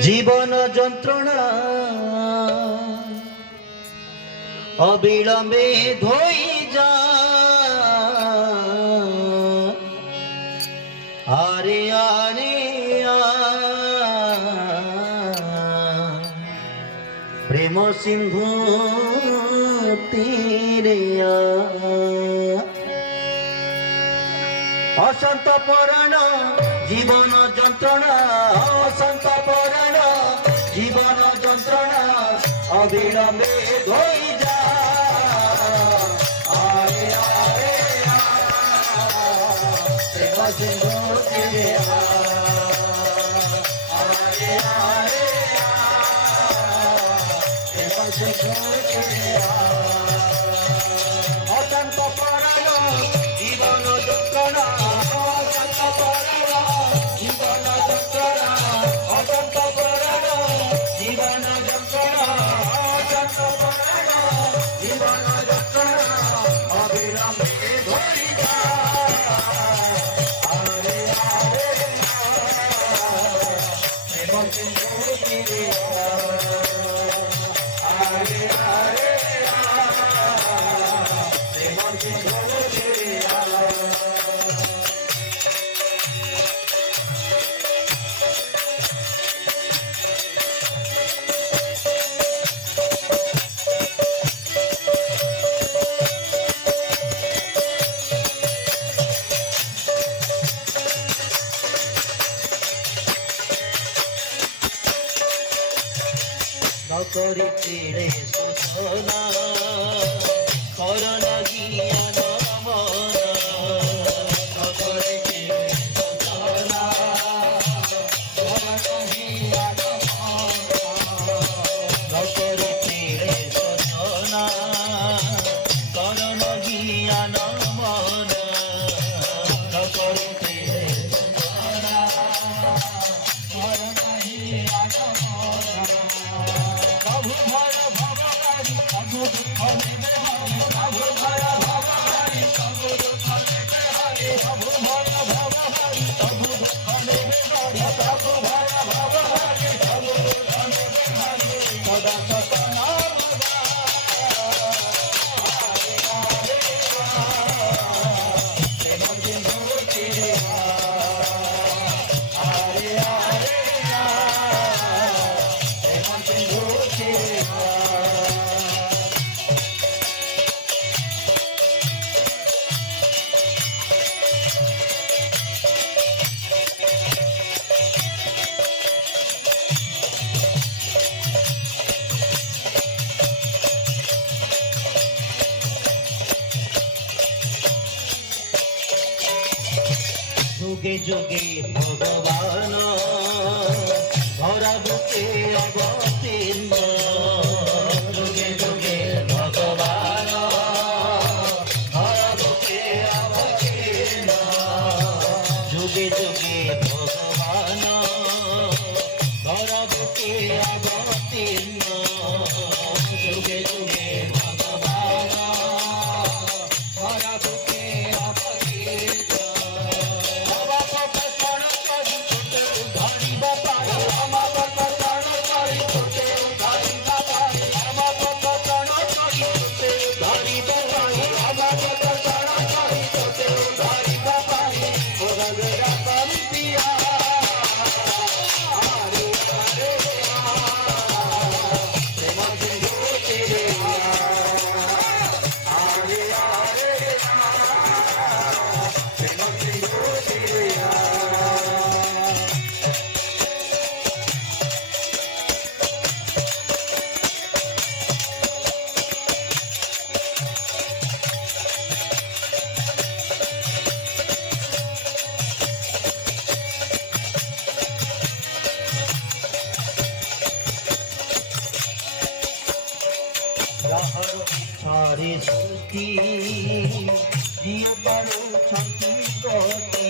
জীবন যন্ত্রণা অবিলম্বে ধই যা আরে আরে প্রেম সিন্ধু তীরে অসন্ত পরাণ জীবন যন্ত্রণা অসন্ত পরাণ জীবন যন্ত্রণা অবিলম্বে ধই যা আরে আরে প্রেম সিন্ধু তীরে আরে আরে প্রেম সিন্ধু তীরে অসন্ত পরাণ জীবন যন্ত্রণা অসন্ত পরাণ জীবন যন্ত্রণা অসন্ত পরাণ জীবন যন্ত্রণা অসন্ত পরাণ জীবন যন্ত্রণা অবিলম্বে ধরি যা আরে আরে প্রেম সিন্ধু তীরে আরে আরে প্রেম সিন্ধু তীরে নকরি তীরে সূচনা করোনা গিয়া নমনা নকরি তীরে সূচনা করোনা গিয়া নমনা নকরি তীরে সূচনা করোনা গিয়া নমনা নকরি তীরে সূচনা করোনা গিয়া নমনা প্রভু ভয় ভগবানী প্রভু দুঃখ নেবে হরি প্রভু ভয় ভগবানী প্রভু দুঃখ নেবে হরি প্রভু ভয় ভগবানী প্রভু দুঃখ নেবে হরি প্রভু ভয় ভগবানী প্রভু দুঃখ নেবে হরি সদা সত নাম প্রেম সিন্ধু তীরে আরে আরে প্রেম সিন্ধু তীরে যুগে যুগে ভগবান ধরা বুকে অবতীর্ণ যুগে যুগে ভগবান ধরা বুকে অবতীর্ণ যুগে যুগে ভগবান ধরা বুকে অবতীর্ণ যুগে যুগে ভগবান ধরা বুকে অবতীর্ণ যাহার ইচ্ছারে সৃষ্টি দিয়ে পারো শান্তি গতি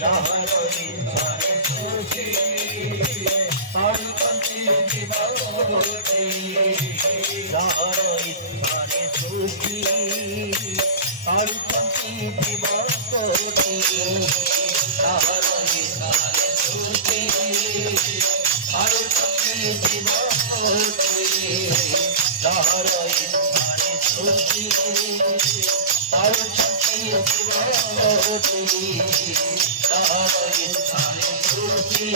যাহার ইচ্ছারে সৃষ্টি পারো শান্তি জীবতি যাহার ইচ্ছারে সৃষ্টি পারো শান্তি জীবতি যাহার ইচ্ছারে সৃষ্টি আর সত্যি জীবনে নারায়ণ মানে সত্যি আর সত্যি জীবনে নারায়ণ মানে সত্যি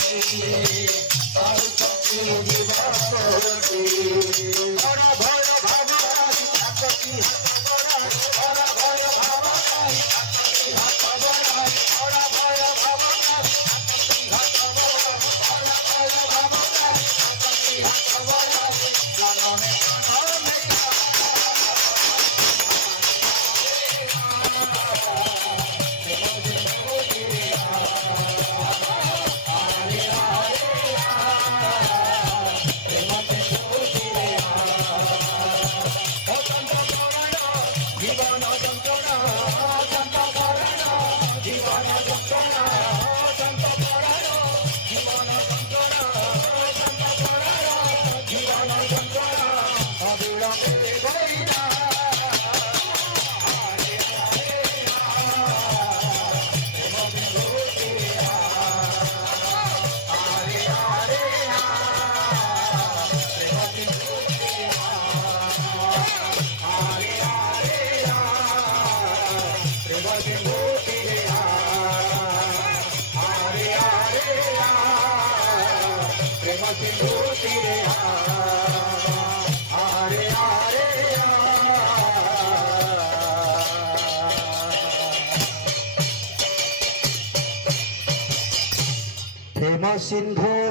আর সত্যি জীবনে বড় ভয় ভাবাই আকতি হাত বড় ভয় ভাবাই আকতি হাত বড়াই বড় ভয় ভাবাই আকতি হাত বড়াই বড় ভয় ভাবাই আকতি হাত বড়াই জাননে জাননে প্রেম সিন্ধু